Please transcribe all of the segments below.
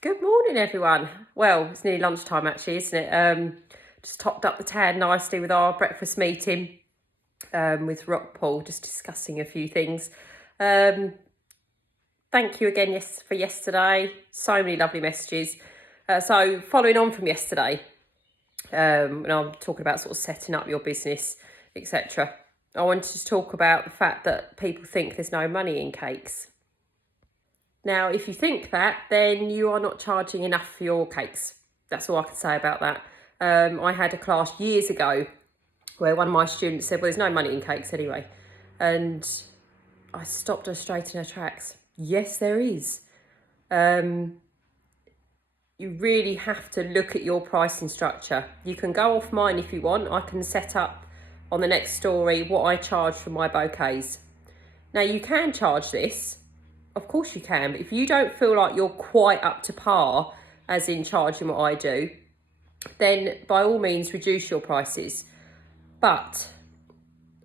Good morning, everyone. Well, it's nearly lunchtime actually, isn't it? Just topped up the tan nicely with our breakfast meeting with Rockpool, just discussing a few things. Thank you again for yesterday. So many lovely messages. So following on from yesterday, when I'm talking about sort of setting up your business, etc., I wanted to talk about the fact that people think there's no money in cakes. Now, if you think that, then you are not charging enough for your cakes. That's all I can say about that. I had a class years ago where one of my students said, well, there's no money in cakes anyway. And I stopped her straight in her tracks. Yes, there is. You really have to look at your pricing structure. You can go off mine if you want. I can set up on the next story what I charge for my bouquets. Now, you can charge this. Of course you can, but if you don't feel like you're quite up to par, as in charging what I do, then by all means reduce your prices. But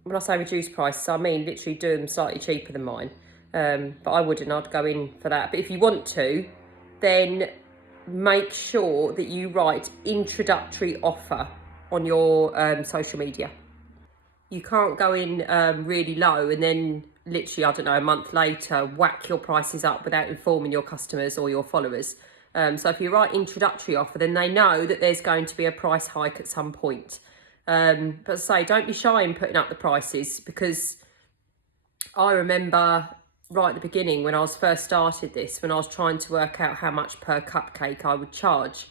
when I say reduce prices, I mean literally do them slightly cheaper than mine. But I wouldn't, I'd go in for that. But if you want to, then make sure that you write introductory offer on your social media. You can't go in really low and then literally, I don't know, a month later, whack your prices up without informing your customers or your followers. So if you write introductory offer, then they know that there's going to be a price hike at some point. But say, don't be shy in putting up the prices, because I remember right at the beginning when I was first started this, when I was trying to work out how much per cupcake I would charge.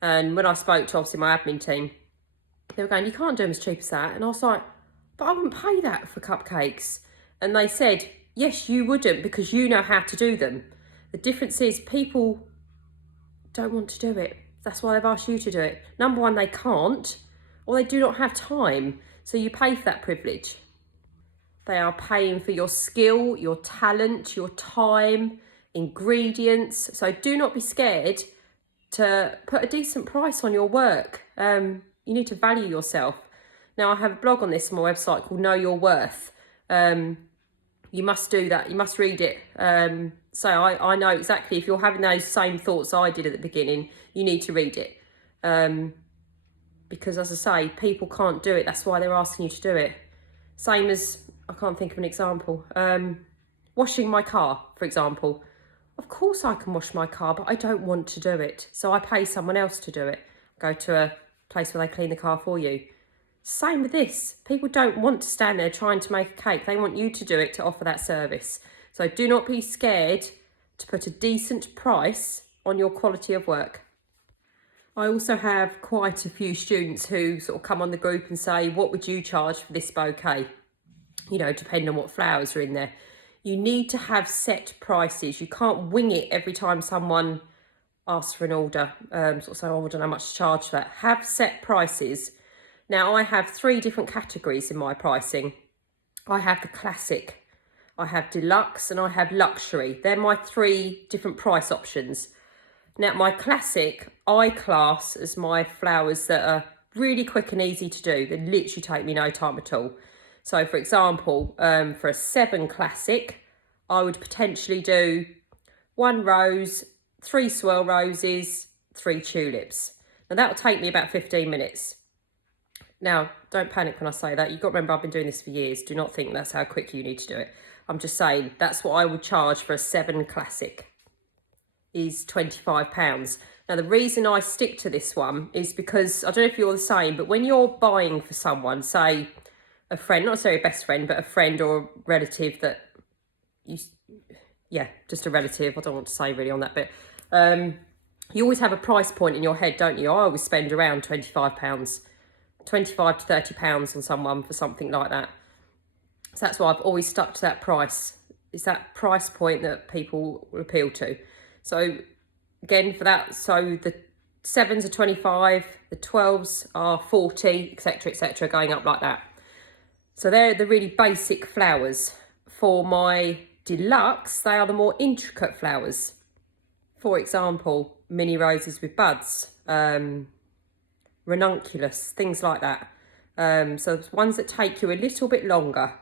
And when I spoke to obviously my admin team, they were going, you can't do them as cheap as that. And I was like, but I wouldn't pay that for cupcakes. And they said, yes, you wouldn't, because you know how to do them. The difference is people don't want to do it. That's why they've asked you to do it. Number one, they can't, or they do not have time. So you pay for that privilege. They are paying for your skill, your talent, your time, ingredients. So do not be scared to put a decent price on your work. You need to value yourself. Now, I have a blog on this on my website called Know Your Worth. You must do that. You must read it. So I know exactly, if you're having those same thoughts I did at the beginning, you need to read it. Because as I say, people can't do it. That's why they're asking you to do it. Same as, I can't think of an example. Washing my car, for example. Of course I can wash my car, but I don't want to do it. So I pay someone else to do it. Go to a place where they clean the car for you. Same with this. People don't want to stand there trying to make a cake. They want you to do it, to offer that service. So do not be scared to put a decent price on your quality of work. I also have quite a few students who sort of come on the group and say, what would you charge for this bouquet? You know, depending on what flowers are in there. You need to have set prices. You can't wing it every time someone asks for an order. Sort of say, oh, I don't know how much to charge for that. Have set prices. Now, I have 3 different categories in my pricing. I have the classic, I have deluxe, and I have luxury. They're my 3 different price options. Now, my classic, I class as my flowers that are really quick and easy to do. They literally take me no time at all. So, for example, for a 7 classic, I would potentially do 1 rose, 3 swirl roses, 3 tulips. Now, that will take me about 15 minutes. Now, don't panic when I say that. You've got to remember, I've been doing this for years. Do not think that's how quick you need to do it. I'm just saying that's what I would charge for a 7 classic, is £25. Now, the reason I stick to this one is because, I don't know if you're the same, but when you're buying for someone, say a friend, not necessarily a best friend, but a friend or a relative that just a relative, I don't want to say really on that bit. You always have a price point in your head, don't you? I always spend around £25. 25 to 30 pounds on someone for something like that. So that's why I've always stuck to that price. It's that price point that people appeal to. So again, for that, so the 7s are 25, the 12s are 40, etc., going up like that. So they're the really basic flowers. For my deluxe, they are the more intricate flowers. For example, mini roses with buds, ranunculus, things like that. So ones that take you a little bit longer.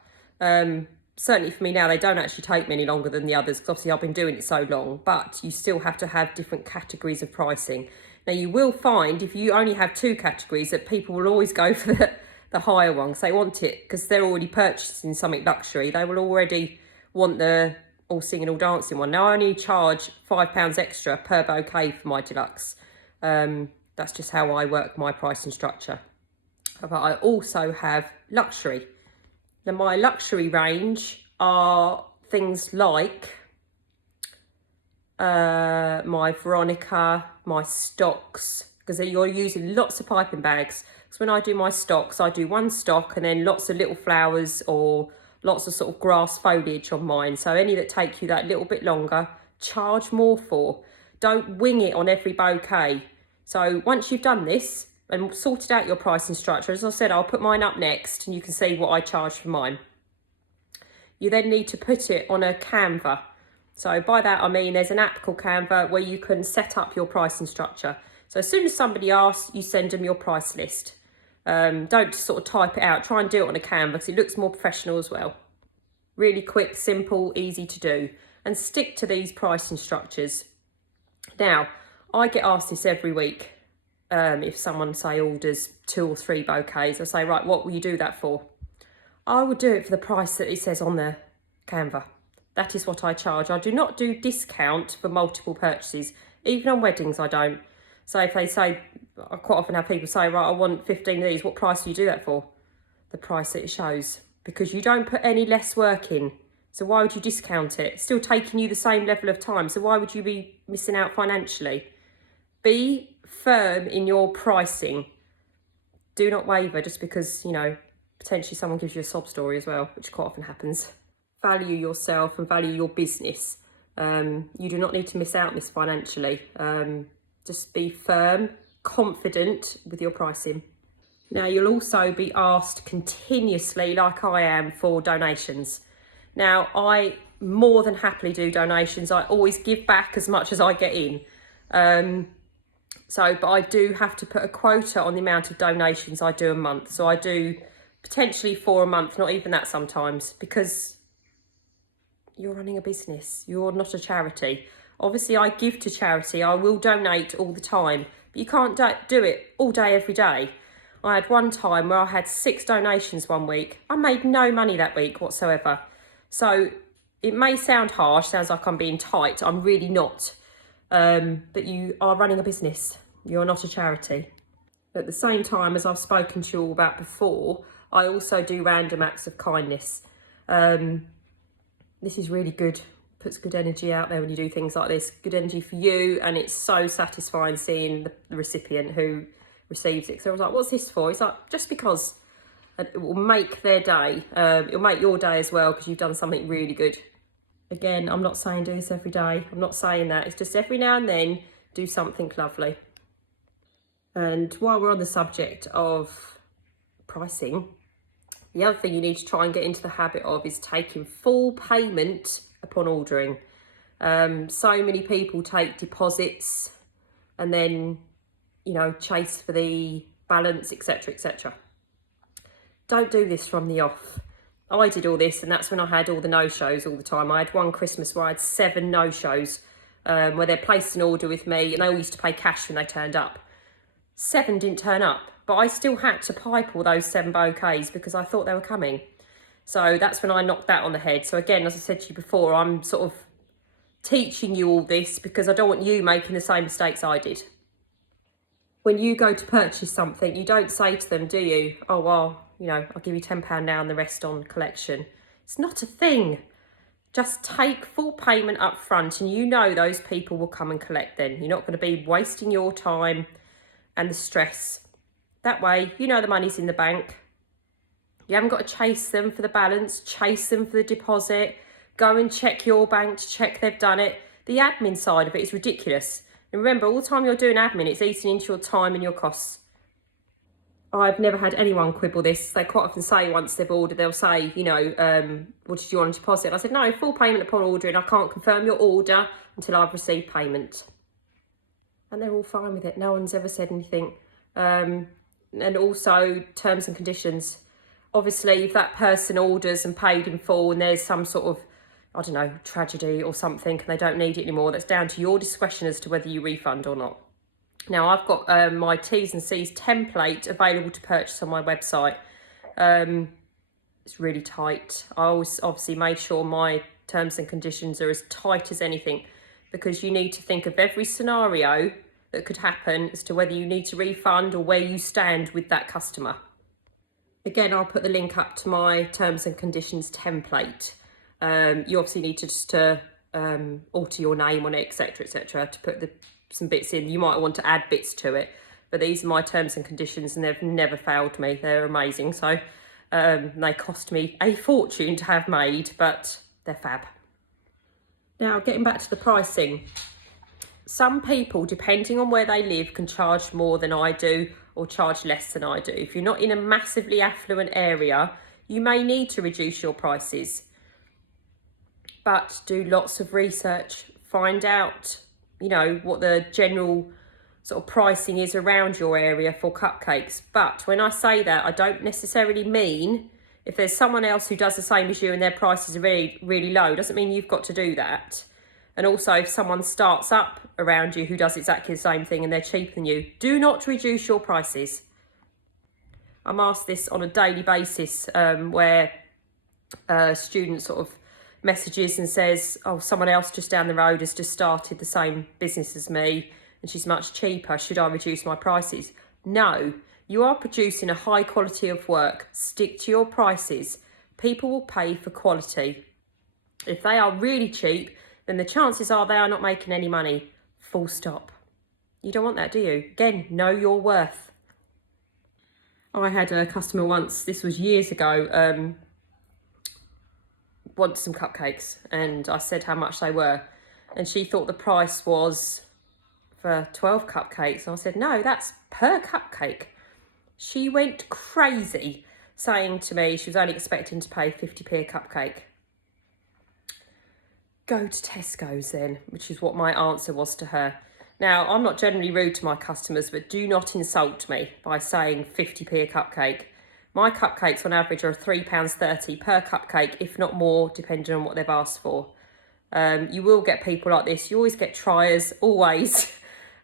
certainly for me now, they don't actually take me any longer than the others, because obviously I've been doing it so long, but you still have to have different categories of pricing. Now, you will find if you only have 2 categories that people will always go for the higher ones. They want it because they're already purchasing something luxury. They will already want the all singing, all dancing one. Now, I only charge £5 extra per bouquet for my deluxe. That's just how I work my pricing structure. But I also have luxury. Now, my luxury range are things like my Veronica, my stocks, because you're using lots of piping bags. So when I do my stocks, I do 1 stock and then lots of little flowers or lots of sort of grass foliage on mine. So any that take you that little bit longer, charge more for. Don't wing it on every bouquet. So once you've done this and sorted out your pricing structure, as I said, I'll put mine up next and you can see what I charge for mine. You then need to put it on a Canva. So by that I mean there's an app called Canva where you can set up your pricing structure. So as soon as somebody asks, you send them your price list. Don't sort of type it out, try and do it on a Canva because it looks more professional as well. Really quick, simple, easy to do, and stick to these pricing structures. Now, I get asked this every week. If someone say orders 2 or 3 bouquets, I say, right, what will you do that for? I would do it for the price that it says on the Canva. That is what I charge. I do not do discount for multiple purchases. Even on weddings, I don't. So if they say, I quite often have people say, right, I want 15 of these. What price do you do that for? The price that it shows. Because you don't put any less work in. So why would you discount it? It's still taking you the same level of time. So why would you be missing out financially? Be firm in your pricing. Do not waver just because, you know, potentially someone gives you a sob story as well, which quite often happens. Value yourself and value your business. You do not need to miss out on this financially. Just be firm, confident with your pricing. Now, you'll also be asked continuously, like I am, for donations. Now, I more than happily do donations. I always give back as much as I get in. But I do have to put a quota on the amount of donations I do a month. So I do potentially 4 a month, not even that sometimes, because you're running a business. You're not a charity. Obviously, I give to charity. I will donate all the time, but you can't do it all day, every day. I had one time where I had 6 donations one week. I made no money that week whatsoever. So it may sound harsh, sounds like I'm being tight. I'm really not. But you are running a business. You're not a charity. At the same time, as I've spoken to you all about before, I also do random acts of kindness. This is really good. Puts good energy out there when you do things like this. Good energy for you, and it's so satisfying seeing the recipient who receives it. So I was like, what's this for? It's like, just because it will make their day. It'll make your day as well because you've done something really good. Again, I'm not saying do this every day. I'm not saying that. It's just every now and then do something lovely. And while we're on the subject of pricing, the other thing you need to try and get into the habit of is taking full payment upon ordering. So many people take deposits and then, you know, chase for the balance, etc., etc. Don't do this from the off. I did all this, and that's when I had all the no-shows all the time. I had one Christmas where I had 7 no-shows, where they placed an order with me and they all used to pay cash when they turned up. 7 didn't turn up, but I still had to pipe all those 7 bouquets because I thought they were coming. So that's when I knocked that on the head. So again, as I said to you before, I'm sort of teaching you all this because I don't want you making the same mistakes I did. When you go to purchase something, you don't say to them, do you? Oh, well, you know, I'll give you £10 now and the rest on collection. It's not a thing. Just take full payment up front and you know those people will come and collect then. You're not going to be wasting your time and the stress. That way, you know the money's in the bank. You haven't got to chase them for the balance, chase them for the deposit, go and check your bank to check they've done it. The admin side of it is ridiculous. And remember, all the time you're doing admin, it's eating into your time and your costs. I've never had anyone quibble this. They quite often say once they've ordered, they'll say, you know, what did you want to deposit? I said, no, full payment upon ordering. I can't confirm your order until I've received payment. And they're all fine with it. No one's ever said anything. And also terms and conditions. Obviously, if that person orders and paid in full and there's some sort of, I don't know, tragedy or something and they don't need it anymore, that's down to your discretion as to whether you refund or not. Now, I've got my T's and C's template available to purchase on my website. It's really tight. I always obviously made sure my terms and conditions are as tight as anything, because you need to think of every scenario that could happen as to whether you need to refund or where you stand with that customer. Again, I'll put the link up to my terms and conditions template. You obviously need to just alter your name on it, etc., to put some bits in. You might want to add bits to it, but these are my terms and conditions and they've never failed me. They're amazing. So they cost me a fortune to have made, but they're fab. Now, getting back to the pricing. Some people, depending on where they live, can charge more than I do or charge less than I do. If you're not in a massively affluent area, you may need to reduce your prices. But do lots of research, find out, you know, what the general sort of pricing is around your area for cupcakes. But when I say that, I don't necessarily mean if there's someone else who does the same as you and their prices are really, really low, doesn't mean you've got to do that. And also, if someone starts up around you who does exactly the same thing and they're cheaper than you, do not reduce your prices. I'm asked this on a daily basis, where a student sort of messages and says, oh, someone else just down the road has just started the same business as me and she's much cheaper. Should I reduce my prices? No, you are producing a high quality of work. Stick to your prices. People will pay for quality. If they are really cheap, then the chances are they are not making any money. Full stop. You don't want that, do you? Again, know your worth. I had a customer once, this was years ago, wanted some cupcakes, and I said how much they were, and she thought the price was for 12 cupcakes, and I said, no, that's per cupcake. She went crazy, saying to me she was only expecting to pay 50p a cupcake. Go to Tesco's then, which is what my answer was to her. Now, I'm not generally rude to my customers, but do not insult me by saying 50p a cupcake. My cupcakes on average are £3.30 per cupcake, if not more, depending on what they've asked for. You will get people like this. You always get triers, always.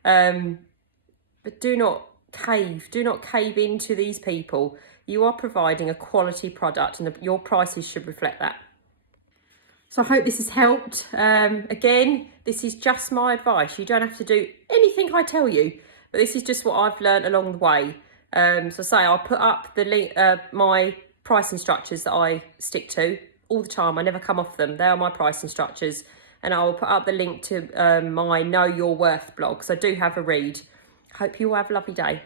But do not cave into these people. You are providing a quality product and your prices should reflect that. So I hope this has helped. Again, this is just my advice. You don't have to do anything I tell you, but this is just what I've learned along the way. So say I'll put up the link, my pricing structures that I stick to all the time. I never come off them. They are my pricing structures. And I will put up the link to my Know Your Worth blog, because I do have a read. Hope you all have a lovely day.